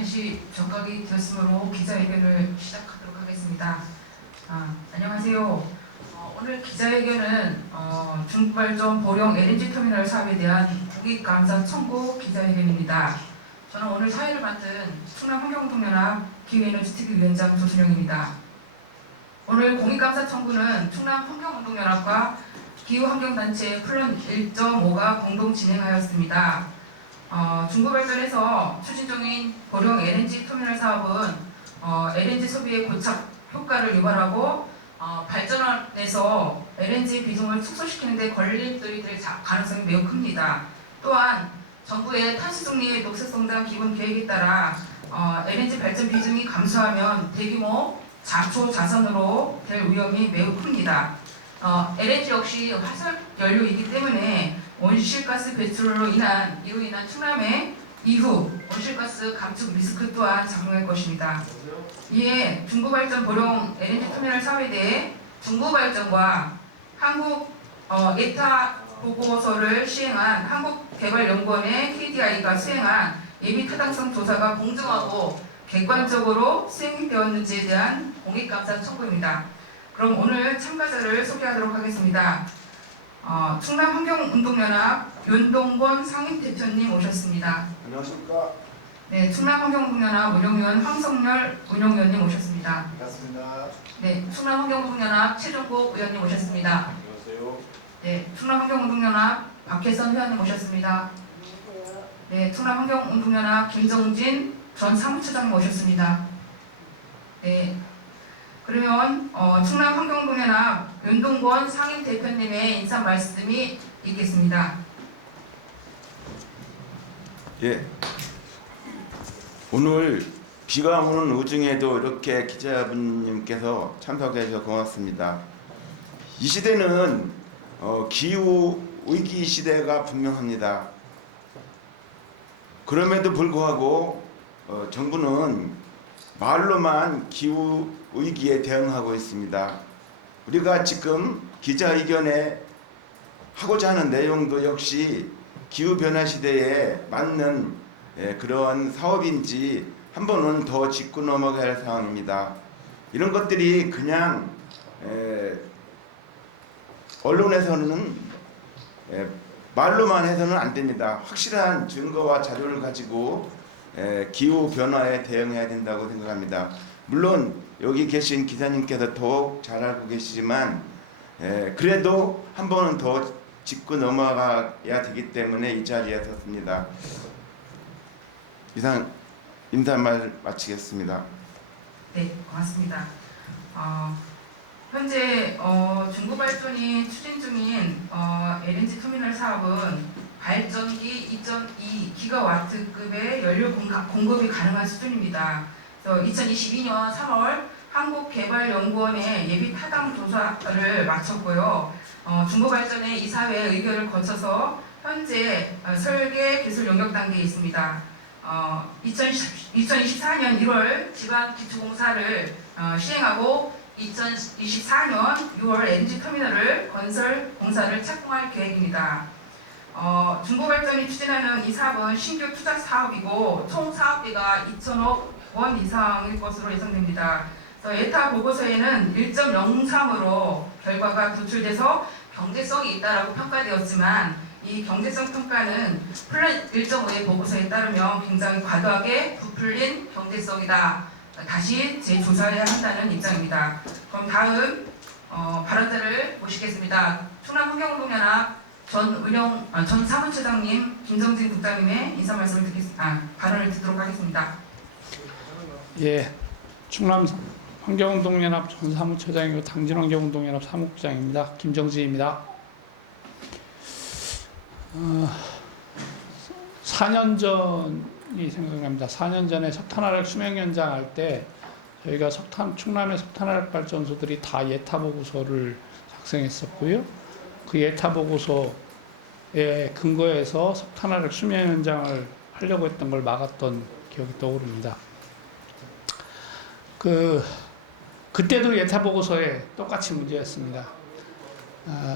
1시 정각이 되었으므로 기자회견을 시작하도록 하겠습니다. 안녕하세요. 오늘 기자회견은 중부발전 보령 LNG터미널 사업에 대한 국익감사 청구 기자회견입니다. 저는 오늘 사회를 맡은 충남환경동연합 기후에너지특위위원장 조순영입니다. 오늘 공익감사 청구는 충남환경운동연합과 기후환경단체 플런 1.5가 공동 진행하였습니다. 중부발전에서 추진 중인 보령 LNG 터미널 사업은 LNG 소비의 고착 효과를 유발하고 발전원에서 LNG 비중을 축소시키는 데 걸림돌이 될 가능성이 매우 큽니다. 또한 정부의 탄소중립 녹색성장 기본 계획에 따라 LNG 발전 비중이 감소하면 대규모 자초 자산으로 될 위험이 매우 큽니다. LNG 역시 화석 연료이기 때문에 온실가스 배출로 이로 인한 충남의 이후 온실가스 감축 리스크 또한 작용할 것입니다. 이에 중부발전 보령 LNG 터미널 사업에 대해 중부발전과 한국 예타 보고서를 시행한 한국개발연구원의 KDI가 수행한 예비 타당성 조사가 공정하고 객관적으로 수행되었는지에 대한 공익감사 청구입니다. 그럼 오늘 참가자를 소개하도록 하겠습니다. 충남환경운동연합 윤동건 상임대표님 오셨습니다. 안녕하십니까. 네, 충남환경운동연합 운영위원 황성열 운영위원님 오셨습니다. 반갑습니다. 네, 충남환경운동연합 최종국 의원님 오셨습니다. 안녕하세요. 네, 충남환경운동연합 박혜선 회원님 오셨습니다. 네, 충남환경운동연합 김정진 전 사무처장님 오셨습니다. 네. 그러면 충남환경운동연합 윤동건 상임대표님의 인사 말씀이 있겠습니다. 예. 오늘 비가 오는 우중에도 이렇게 기자분님께서 참석해 주셔서 고맙습니다. 이 시대는 기후 위기 시대가 분명합니다. 그럼에도 불구하고 정부는 말로만 기후 위기에 대응하고 있습니다. 우리가 지금 기자회견에 하고자 하는 내용도 역시 기후변화 시대에 맞는 그런 사업인지 한 번은 더 짚고 넘어가야 할 상황입니다. 이런 것들이 그냥 언론에서는 말로만 해서는 안 됩니다. 확실한 증거와 자료를 가지고 기후변화에 대응해야 된다고 생각합니다. 물론 여기 계신 기자님께서 더욱 잘 알고 계시지만 그래도 한 번은 더 짚고 넘어가야 되기 때문에 이 자리에 섰습니다. 이상 인사말 마치겠습니다. 네, 고맙습니다. 현재 중부발전이 추진 중인 LNG 터미널 사업은 발전기 2.2기가와트급의 연료 공급이 가능한 수준입니다. 2022년 3월 한국개발연구원의 예비 타당 조사를 마쳤고요. 중부발전의 이사회 의결을 거쳐서 현재 설계 기술 용역 단계에 있습니다. 2024년 1월 지방 기초공사를 시행하고 2024년 6월 LNG 터미널을 건설 공사를 착공할 계획입니다. 중부발전이 추진하는 이 사업은 신규 투자 사업이고 총 사업비가 2천억 원 이상일 것으로 예상됩니다. 예타 보고서에는 1.03으로 결과가 도출돼서 경제성이 있다라고 평가되었지만 이 경제성 평가는 플랜 1.5의 보고서에 따르면 굉장히 과도하게 부풀린 경제성이다. 다시 재조사해야 한다는 입장입니다. 그럼 다음 발언자를 모시겠습니다. 충남환경운동연합 전 사무처장님 김정진 국장님의 인사 말씀을 발언을 듣도록 하겠습니다. 예, 충남 환경운동연합 전 사무처장이고 당진환경운동연합 사무국장입니다. 김정진입니다. 4년 전이 생각납니다. 4년 전에 석탄화력 수명 연장할 때 저희가 충남의 석탄화력 발전소들이 다 예타 보고서를 작성했었고요. 그 예타 보고서에 근거해서 석탄화력 수명 연장을 하려고 했던 걸 막았던 기억이 떠오릅니다. 그때도 예타 보고서에 똑같이 문제였습니다.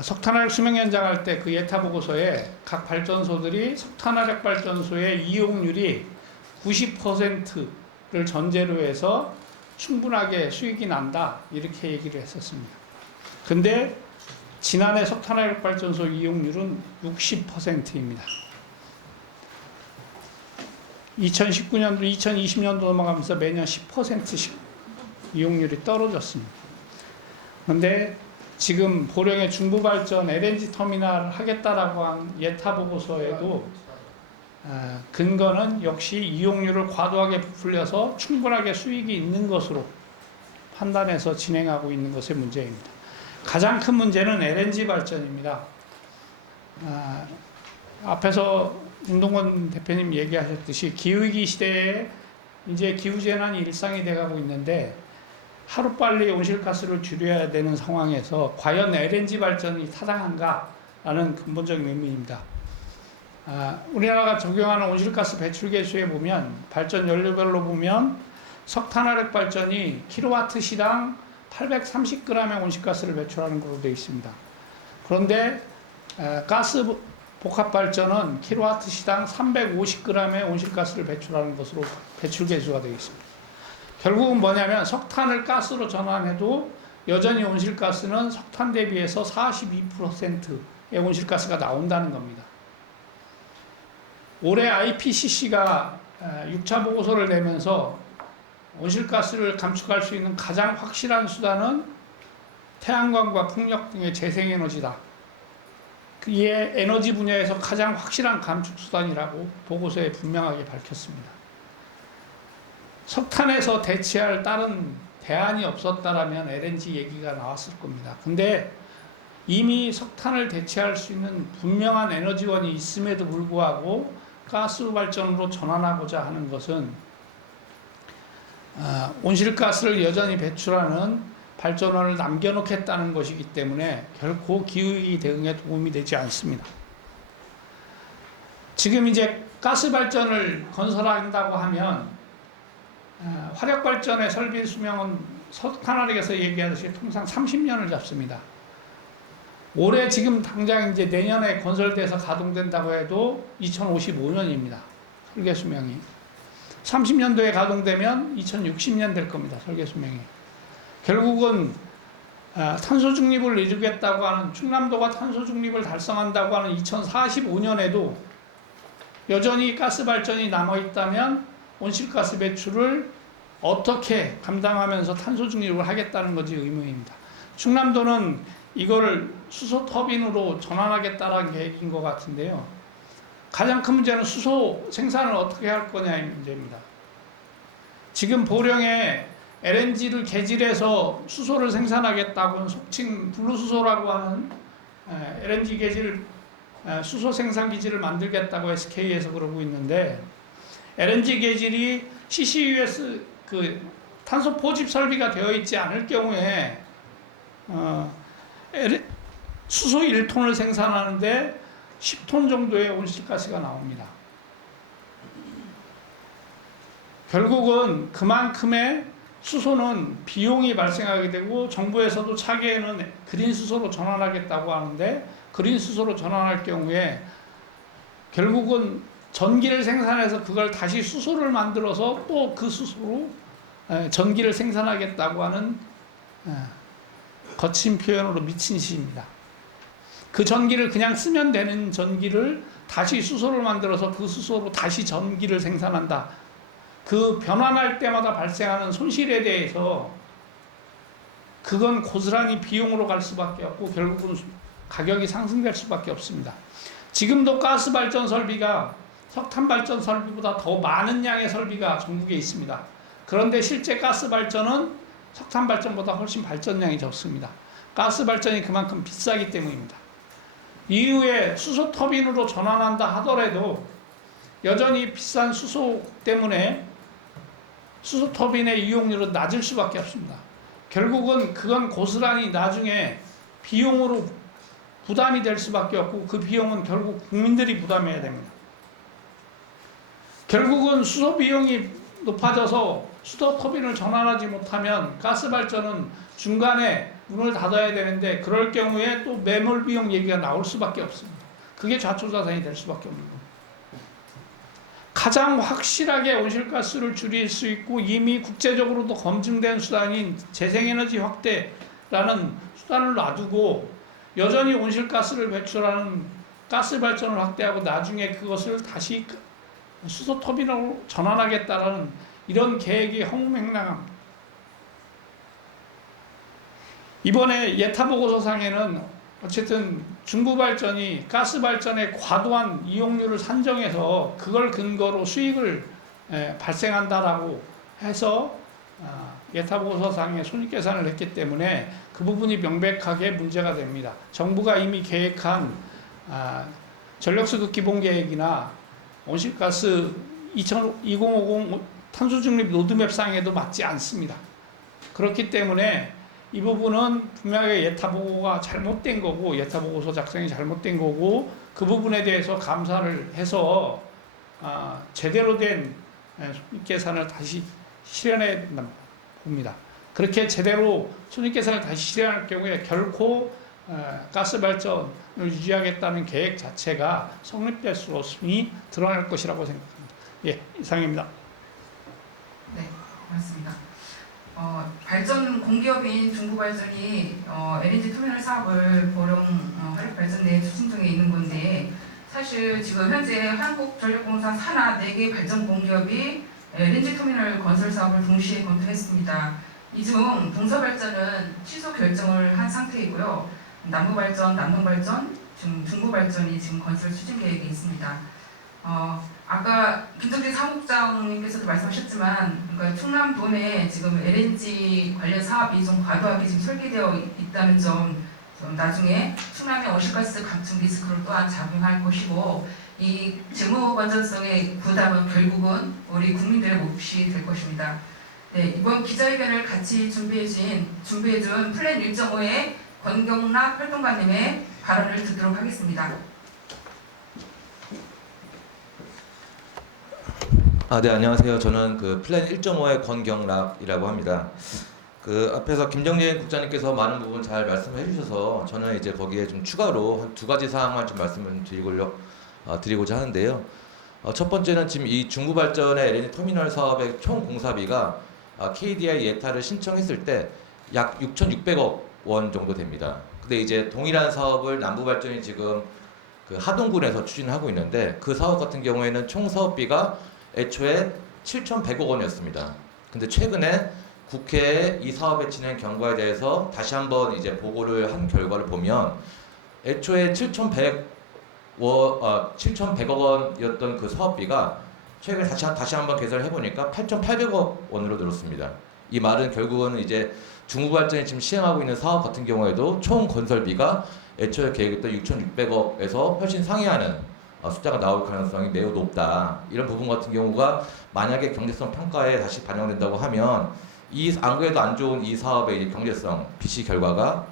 석탄화력 수명 연장할 때 그 예타 보고서에 각 발전소들이 석탄화력 발전소의 이용률이 90%를 전제로 해서 충분하게 수익이 난다 이렇게 얘기를 했었습니다. 근데 지난해 석탄화력발전소 이용률은 60%입니다. 2019년도, 2020년도 넘어가면서 매년 10%씩 이용률이 떨어졌습니다. 그런데 지금 보령의 중부발전 LNG 터미널 하겠다라고 한 예타 보고서에도 근거는 역시 이용률을 과도하게 부풀려서 충분하게 수익이 있는 것으로 판단해서 진행하고 있는 것의 문제입니다. 가장 큰 문제는 LNG 발전입니다. 앞에서 윤동건 대표님 얘기하셨듯이 기후위기 시대에 이제 기후재난이 일상이 돼가고 있는데 하루빨리 온실가스를 줄여야 되는 상황에서 과연 LNG 발전이 타당한가라는 근본적인 의문입니다. 우리나라가 적용하는 온실가스 배출 계수에 보면 발전 연료별로 보면 석탄화력 발전이 킬로와트 시당 830g의 온실가스를 배출하는 것으로 되어 있습니다. 그런데 가스 복합 발전은 킬로와트 시당 350g의 온실가스를 배출하는 것으로 배출 계수가 되어 있습니다. 결국은 뭐냐면 석탄을 가스로 전환해도 여전히 온실가스는 석탄 대비해서 42%의 온실가스가 나온다는 겁니다. 올해 IPCC가 6차 보고서를 내면서 온실가스를 감축할 수 있는 가장 확실한 수단은 태양광과 풍력 등의 재생에너지다. 이에 에너지 분야에서 가장 확실한 감축 수단이라고 보고서에 분명하게 밝혔습니다. 석탄에서 대체할 다른 대안이 없었다라면 LNG 얘기가 나왔을 겁니다. 근데 이미 석탄을 대체할 수 있는 분명한 에너지원이 있음에도 불구하고 가스 발전으로 전환하고자 하는 것은 온실가스를 여전히 배출하는 발전원을 남겨놓겠다는 것이기 때문에 결코 기후위기 대응에 도움이 되지 않습니다. 지금 이제 가스 발전을 건설한다고 하면 화력발전의 설비 수명은 석탄화력에서 얘기하듯이 통상 30년을 잡습니다. 올해 지금 당장 이제 내년에 건설돼서 가동된다고 해도 2055년입니다. 설계 수명이. 30년도에 가동되면 2060년 될 겁니다. 설계 수명이. 결국은 탄소 중립을 이루겠다고 하는 충남도가 탄소 중립을 달성한다고 하는 2045년에도 여전히 가스 발전이 남아 있다면 온실가스 배출을 어떻게 감당하면서 탄소 중립을 하겠다는 것이 의문입니다. 충남도는 이거를 수소 터빈으로 전환하겠다는 계획인 것 같은데요. 가장 큰 문제는 수소 생산을 어떻게 할 거냐의 문제입니다. 지금 보령에 LNG를 개질해서 수소를 생산하겠다고 속칭 블루수소라고 하는 LNG 개질 수소 생산 기지를 만들겠다고 SK에서 그러고 있는데 LNG 개질이 CCUS 그 탄소 포집 설비가 되어 있지 않을 경우에 수소 1톤을 생산하는데 10톤 정도의 온실가스가 나옵니다. 결국은 그만큼의 수소는 비용이 발생하게 되고 정부에서도 차기에는 그린 수소로 전환하겠다고 하는데 그린 수소로 전환할 경우에 결국은 전기를 생산해서 그걸 다시 수소를 만들어서 또 그 수소로 전기를 생산하겠다고 하는 거친 표현으로 미친 짓입니다. 그 전기를 그냥 쓰면 되는 전기를 다시 수소를 만들어서 그 수소로 다시 전기를 생산한다. 그 변환할 때마다 발생하는 손실에 대해서 그건 고스란히 비용으로 갈 수밖에 없고 결국은 가격이 상승될 수밖에 없습니다. 지금도 가스 발전 설비가 석탄 발전 설비보다 더 많은 양의 설비가 전국에 있습니다. 그런데 실제 가스 발전은 석탄 발전보다 훨씬 발전량이 적습니다. 가스 발전이 그만큼 비싸기 때문입니다. 이후에 수소 터빈으로 전환한다 하더라도 여전히 비싼 수소 때문에 수소 터빈의 이용률은 낮을 수밖에 없습니다. 결국은 그건 고스란히 나중에 비용으로 부담이 될 수밖에 없고 그 비용은 결국 국민들이 부담해야 됩니다. 결국은 수소 비용이 높아져서 수소 터빈을 전환하지 못하면 가스 발전은 중간에 문을 닫아야 되는데 그럴 경우에 또 매몰 비용 얘기가 나올 수밖에 없습니다. 그게 좌초자산이 될 수밖에 없는 겁니다. 가장 확실하게 온실가스를 줄일 수 있고 이미 국제적으로도 검증된 수단인 재생에너지 확대라는 수단을 놔두고 여전히 온실가스를 배출하는 가스 발전을 확대하고 나중에 그것을 다시 수소 터빈으로 전환하겠다라는 이런 계획이 허무맹랑합니다. 이번에 예타 보고서상에는 어쨌든 중부 발전이 가스 발전의 과도한 이용률을 산정해서 그걸 근거로 수익을 발생한다라고 해서 예타 보고서상에 손익계산을 했기 때문에 그 부분이 명백하게 문제가 됩니다. 정부가 이미 계획한 전력수급 기본계획이나 온실가스 2050 탄소중립 로드맵상에도 맞지 않습니다. 그렇기 때문에 이 부분은 분명하게 예타 보고가 잘못된 거고 예타 보고서 작성이 잘못된 거고 그 부분에 대해서 감사를 해서 제대로 된 손익계산을 다시 실현해야 된다 봅니다. 그렇게 제대로 손익계산을 다시 실현할 경우에 결코 가스 발전을 유지하겠다는 계획 자체가 성립될 수 없음이 드러날 것이라고 생각합니다. 예, 이상입니다. 네, 맞습니다. 발전 공기업인 중부발전이 LNG 터미널 사업을 보령 화력발전대 추진 중에 있는 건데 사실 지금 현재 한국전력공사 산하 4개 발전 공기업이 LNG 터미널 건설 사업을 동시에 검토했습니다. 이 중 동서발전은 취소 결정을 한 상태이고요. 남부발전, 남동발전, 중부발전이 지금 건설 추진 계획에 있습니다. 아까 김덕진 사무국장님께서도 말씀하셨지만, 그러니까 충남도내 지금 LNG 관련 사업이 좀 과도하게 지금 설계되어 있다는 점, 나중에 충남의 온실가스 감축 리스크를 또한 작용할 것이고, 이 재무 건전성의 부담은 결국은 우리 국민들의 몫이 될 것입니다. 네, 이번 기자회견을 같이 준비해준 플랜 1.5의 권경락 활동가님의 발언을 듣도록 하겠습니다. 네, 안녕하세요. 저는 그 플랜 1.5의 권경락이라고 합니다. 그 앞에서 김정진 국장님께서 많은 부분 잘 말씀해 주셔서 저는 이제 거기에 좀 추가로 한 2가지 사항만 좀 말씀을 드리고자 하는데요. 첫 번째는 지금 이 중부발전의 LNG 터미널 사업의 총 공사비가 KDI 예타를 신청했을 때 약 6,600억 원 정도 됩니다. 근데 이제 동일한 사업을 남부발전이 지금 그 하동군에서 추진하고 있는데 그 사업 같은 경우에는 총 사업비가 애초에 7,100억 원이었습니다. 근데 최근에 국회에 이 사업의 진행 경과에 대해서 다시 한번 이제 보고를 한 결과를 보면 애초에 7,100억 원이었던 그 사업비가 최근에 다시 한번 계산을 해보니까 8,800억 원으로 늘었습니다. 이 말은 결국은 이제 중부발전이 지금 시행하고 있는 사업 같은 경우에도 총 건설비가 애초에 계획했던 6,600억에서 훨씬 상회하는 숫자가 나올 가능성이 매우 높다. 이런 부분 같은 경우가 만약에 경제성 평가에 다시 반영된다고 하면 이 안 그래도 안 좋은 이 사업의 이제 경제성 BC 결과가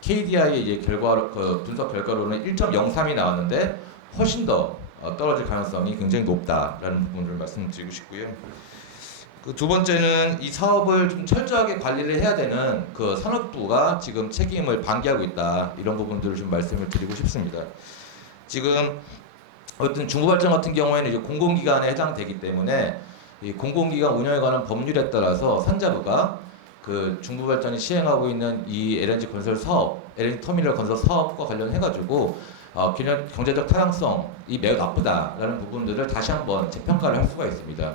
KDI의 이제 분석 결과로는 1.03이 나왔는데 훨씬 더 떨어질 가능성이 굉장히 높다라는 부분을 말씀드리고 싶고요. 그 두 번째는 이 사업을 좀 철저하게 관리를 해야 되는 그 산업부가 지금 책임을 방기하고 있다. 이런 부분들을 좀 말씀을 드리고 싶습니다. 지금 어떤 중부발전 같은 경우에는 이제 공공기관에 해당되기 때문에 이 공공기관 운영에 관한 법률에 따라서 산자부가 그 중부발전이 시행하고 있는 이 LNG 건설 사업, LNG 터미널 건설 사업과 관련해가지고 경제적 타당성이 매우 나쁘다라는 부분들을 다시 한번 재평가를 할 수가 있습니다.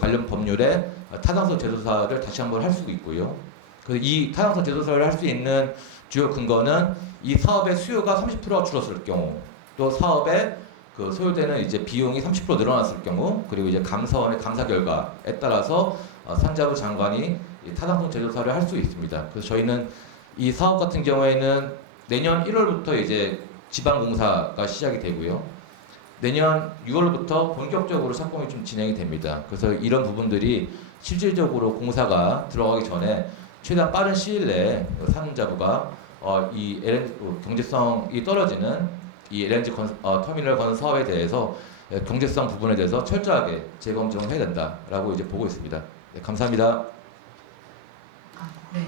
관련 법률에 타당성 재조사를 다시 한번 할 수 있고요. 그래서 이 타당성 재조사를 할 수 있는 주요 근거는 이 사업의 수요가 30%가 줄었을 경우, 또 사업의 그 소요되는 이제 비용이 30% 늘어났을 경우, 그리고 이제 감사원의 감사 결과에 따라서 산자부 장관이 타당성 재조사를 할 수 있습니다. 그래서 저희는 이 사업 같은 경우에는 내년 1월부터 이제 지방공사가 시작이 되고요. 내년 6월부터 본격적으로 착공이 좀 진행이 됩니다. 그래서 이런 부분들이 실질적으로 공사가 들어가기 전에 최대한 빠른 시일 내에 산자부가 이 LNG 경제성이 떨어지는 이 LNG 터미널 건설 사업에 대해서 경제성 부분에 대해서 철저하게 재검증을 해야 된다라고 이제 보고 있습니다. 네, 감사합니다. 네.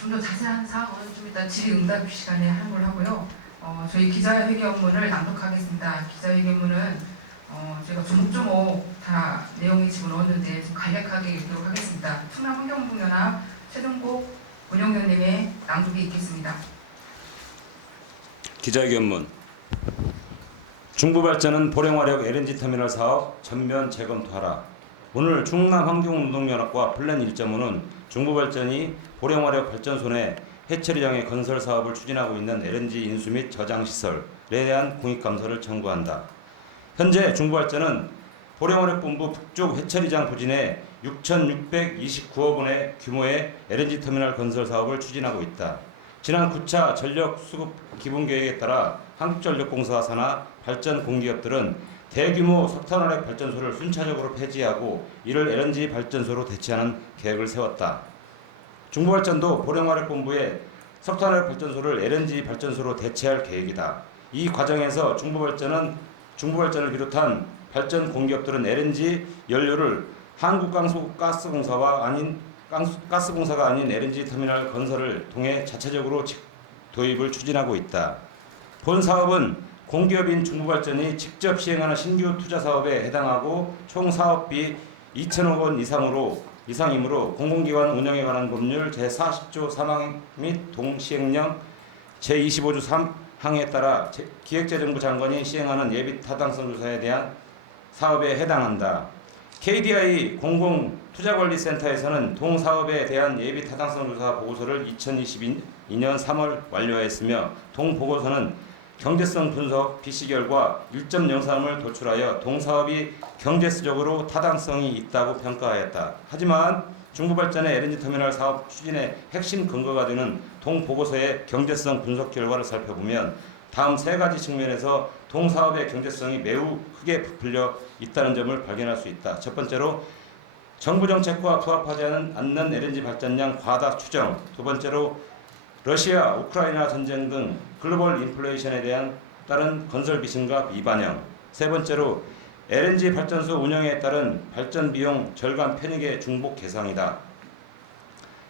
좀 더 자세한 사항은 좀 이따 질의응답 시간에 하는 걸 하고요. 저희 기자회견문을 낭독하겠습니다. 기자회견문은 제가 조목조목 다 내용에 집어넣었는데 좀 간략하게 읽도록 하겠습니다. 충남환경운동연합 최동국 운영위원님의 낭독이 있겠습니다. 기자회견문. 중부발전은 보령화력 LNG 터미널 사업 전면 재검토하라. 오늘 충남환경운동연합과 플랜 1.5는 중부발전이 보령화력 발전소 내 해처리장의 건설 사업을 추진하고 있는 LNG 인수 및 저장 시설에 대한 공익감사를 청구한다. 현재 중부발전은 보령화력본부 북쪽 해처리장 부진에 6,629억 원의 규모의 LNG 터미널 건설 사업을 추진하고 있다. 지난 9차 전력 수급 기본 계획에 따라 한국전력공사와 산하 발전 공기업들은 대규모 석탄화력 발전소를 순차적으로 폐지하고 이를 LNG 발전소로 대체하는 계획을 세웠다. 중부발전도 보령화력본부의 석탄화력 발전소를 LNG 발전소로 대체할 계획이다. 이 과정에서 중부발전을 비롯한 발전 공기업들은 LNG 연료를 한국가스공사가 아닌 LNG 터미널 건설을 통해 자체적으로 도입을 추진하고 있다. 본 사업은 공기업인 중부발전이 직접 시행하는 신규 투자 사업에 해당하고 총 사업비 2천억 원 이상이므로 공공기관 운영에 관한 법률 제40조 3항 및 동시행령 제25조 3항에 따라 기획재정부 장관이 시행하는 예비 타당성 조사에 대한 사업에 해당한다. KDI 공공투자관리센터에서는 동 사업에 대한 예비 타당성 조사 보고서를 2022년 3월 완료하였으며 동 보고서는 경제성 분석 BC 결과 1.03을 도출하여 동 사업이 경제적으로 타당성이 있다고 평가하였다. 하지만 중부발전의 LNG 터미널 사업 추진의 핵심 근거가 되는 동 보고서의 경제성 분석 결과를 살펴보면 다음 세 가지 측면에서 동 사업의 경제성이 매우 크게 부풀려 있다는 점을 발견할 수 있다. 첫 번째로 정부 정책과 부합하지 않는 LNG 발전량 과다 추정. 두 번째로 러시아, 우크라이나 전쟁 등 글로벌 인플레이션에 따른 건설 비신과 미반영. 세 번째로 LNG 발전소 운영에 따른 발전 비용 절감 편익의 중복 계상이다.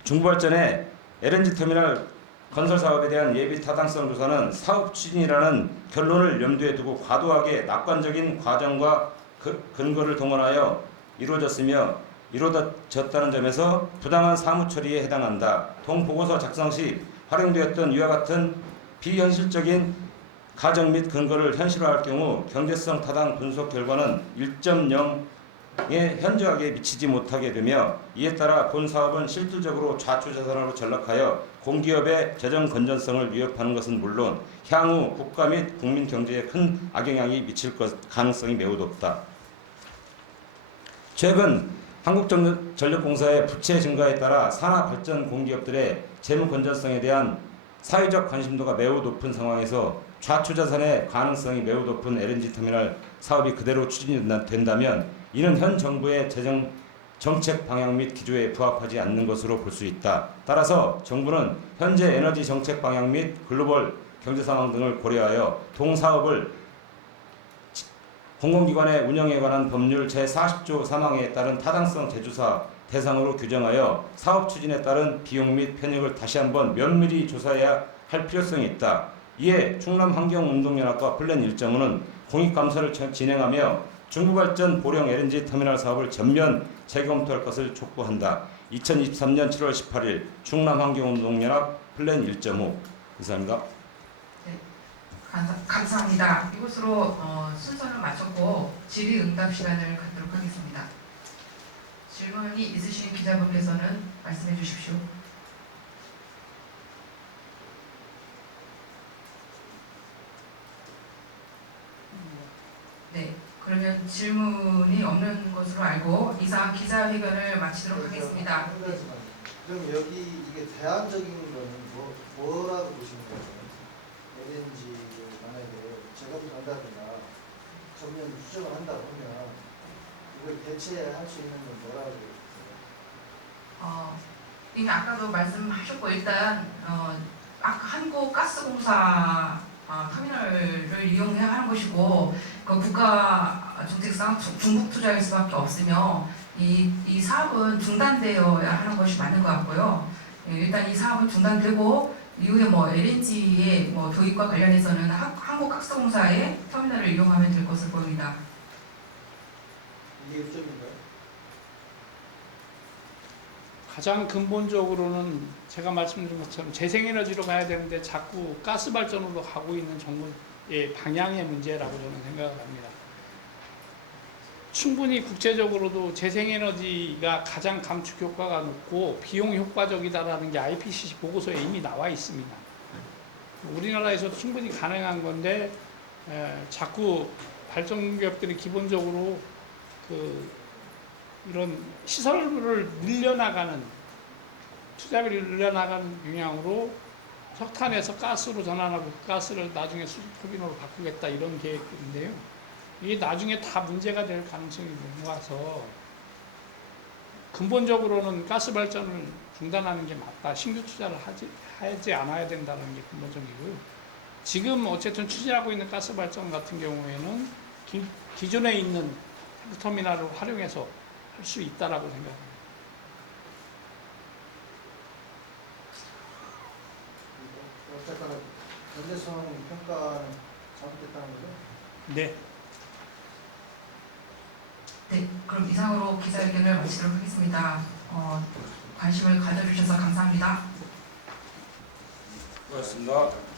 중부발전의 LNG 터미널 건설 사업에 대한 예비 타당성 조사는 사업 추진이라는 결론을 염두에 두고 과도하게 낙관적인 과정과 근거를 동원하여 이루어졌다는 점에서 부당한 사무 처리에 해당한다. 동 보고서 작성 시 활용되었던 이와 같은 비현실적인 가정 및 근거를 현실화할 경우 경제성 타당 분석 결과는 1.0에 현저하게 미치지 못하게 되며 이에 따라 본 사업은 실질적으로 좌초자산으로 전락하여 공기업의 재정 건전성을 위협하는 것은 물론 향후 국가 및 국민 경제에 큰 악영향이 미칠 가능성이 매우 높다. 최근 한국전력공사의 부채 증가에 따라 산하 발전 공기업들의 재무 건전성에 대한 사회적 관심도가 매우 높은 상황에서 좌초자산의 가능성이 매우 높은 LNG 터미널 사업이 그대로 추진이 된다면 이는 현 정부의 정책 방향 및 기조에 부합하지 않는 것으로 볼 수 있다. 따라서 정부는 현재 에너지 정책 방향 및 글로벌 경제 상황 등을 고려하여 동 사업을 공공기관의 운영에 관한 법률 제40조 3항에 따른 타당성 재조사 대상으로 규정하여 사업 추진에 따른 비용 및 편익을 다시 한번 면밀히 조사해야 할 필요성이 있다. 이에 충남환경운동연합과 플랜 1.5는 공익감사를 진행하며 중부발전 보령 LNG 터미널 사업을 전면 재검토할 것을 촉구한다. 2023년 7월 18일 충남환경운동연합 플랜 1.5 이상입니다. 네, 감사합니다. 이것으로 순서를 마쳤고 질의응답 시간을 갖도록 하겠습니다. 질문이 있으신 기자분께서는 말씀해 주십시오. 네, 그러면 질문이 없는 것으로 알고 이상 기자회견을 마치도록 하겠습니다. 그럼 여기 이게 대안적인 거는 뭐라고 보시는 거죠? LNG 만약에 재검토한다든가 전면 수정을 한다고 하면 이걸 대체할 수 있는 건 뭐라고 보세요? 이미 아까도 말씀하셨고 일단 한국가스공사 터미널을 이용해야 하는 것이고 그 국가 정책상 중국 투자일 수밖에 없으며 이 사업은 중단되어야 하는 것이 맞는 것 같고요. 일단 이 사업은 중단되고 이후에 LNG의 도입과 관련해서는 한국가스공사의 터미널을 이용하면 될 것을 보입니다. 이게 요점인가요? 가장 근본적으로는 제가 말씀드린 것처럼 재생에너지로 가야 되는데 자꾸 가스 발전으로 가고 있는 정부의 방향의 문제라고 저는 생각을 합니다. 충분히 국제적으로도 재생에너지가 가장 감축 효과가 높고 비용 효과적이다라는 게 IPCC 보고서에 이미 나와 있습니다. 우리나라에서도 충분히 가능한 건데 자꾸 발전기업들이 기본적으로 이런 시설을 늘려나가는 투자비를 늘려나가는 방향으로 석탄에서 가스로 전환하고 그 가스를 나중에 수직 터빈으로 바꾸겠다 이런 계획인데요. 이게 나중에 다 문제가 될 가능성이 높아서 근본적으로는 가스 발전을 중단하는 게 맞다. 신규 투자를 하지 않아야 된다는 게 근본적이고요. 지금 어쨌든 추진하고 있는 가스 발전 같은 경우에는 기존에 있는 터미널을 활용해서 할 수 있다라고 생각합니다. 어쨌거나 연대성 평가는 잘못됐다는 거죠? 네. 네, 그럼 이상으로 기자회견을 마치도록 하겠습니다. 관심을 가져주셔서 감사합니다. 고맙습니다.